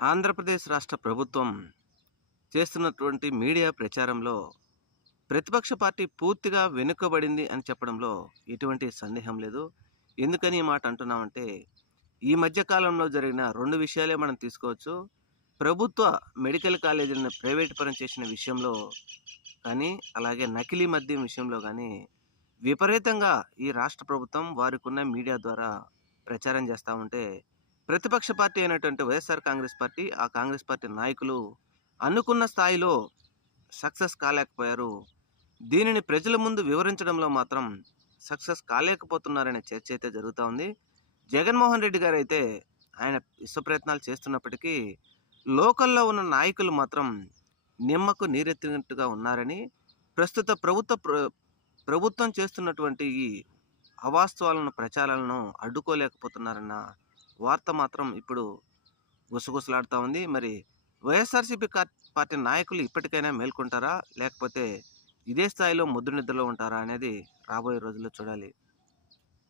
ఆంధ్రప్రదేశ్ రాష్ట్ర ప్రభుత్వం చేస్తున్నటువంటి మీడియా ప్రచారంలో ప్రతిపక్ష పార్టీ పూర్తిగా వెనుకబడింది అని చెప్పడంలో ఎటువంటి సందేహం లేదు. ఎందుకని ఈ మాట అంటున్నామంటే ఈ మధ్యకాలంలో జరిగిన రెండు విషయాలే మనం తీసుకోవచ్చు. ప్రభుత్వ మెడికల్ కాలేజీలను ప్రైవేట్ పరం చేసిన విషయంలో కానీ అలాగే నకిలీ మద్యం విషయంలో కానీ విపరీతంగా ఈ రాష్ట్ర ప్రభుత్వం వారికి ఉన్న మీడియా ద్వారా ప్రచారం చేస్తూ ఉంటే ప్రతిపక్ష పార్టీ అయినటువంటి వైఎస్ఆర్ కాంగ్రెస్ పార్టీ ఆ కాంగ్రెస్ పార్టీ నాయకులు అనుకున్న స్థాయిలో సక్సెస్ కాలేకపోయారు. దీనిని ప్రజల ముందు వివరించడంలో మాత్రం సక్సెస్ కాలేకపోతున్నారనే చర్చ అయితే జరుగుతూ ఉంది. జగన్మోహన్ రెడ్డి గారు అయితే ఆయన విశ్వ ప్రయత్నాలు చేస్తున్నప్పటికీ లోకల్లో ఉన్న నాయకులు మాత్రం నిమ్మకు నీరెత్తినట్టుగా ఉన్నారని ప్రస్తుత ప్రభుత్వ ప్ర- ప్రభుత్వం చేస్తున్నటువంటి ఈ అవాస్తవాలను ప్రచారాలను అడ్డుకోలేకపోతున్నారన్న వార్త మాత్రం ఇప్పుడు గుసగుసలాడుతూ ఉంది. మరి వైఎస్ఆర్సీపీ పార్టీ నాయకులు ఇప్పటికైనా మేల్కొంటారా? లేకపోతే ఇదే స్థాయిలో ముద్దు నిద్రలో ఉంటారా అనేది రాబోయే రోజుల్లో చూడాలి.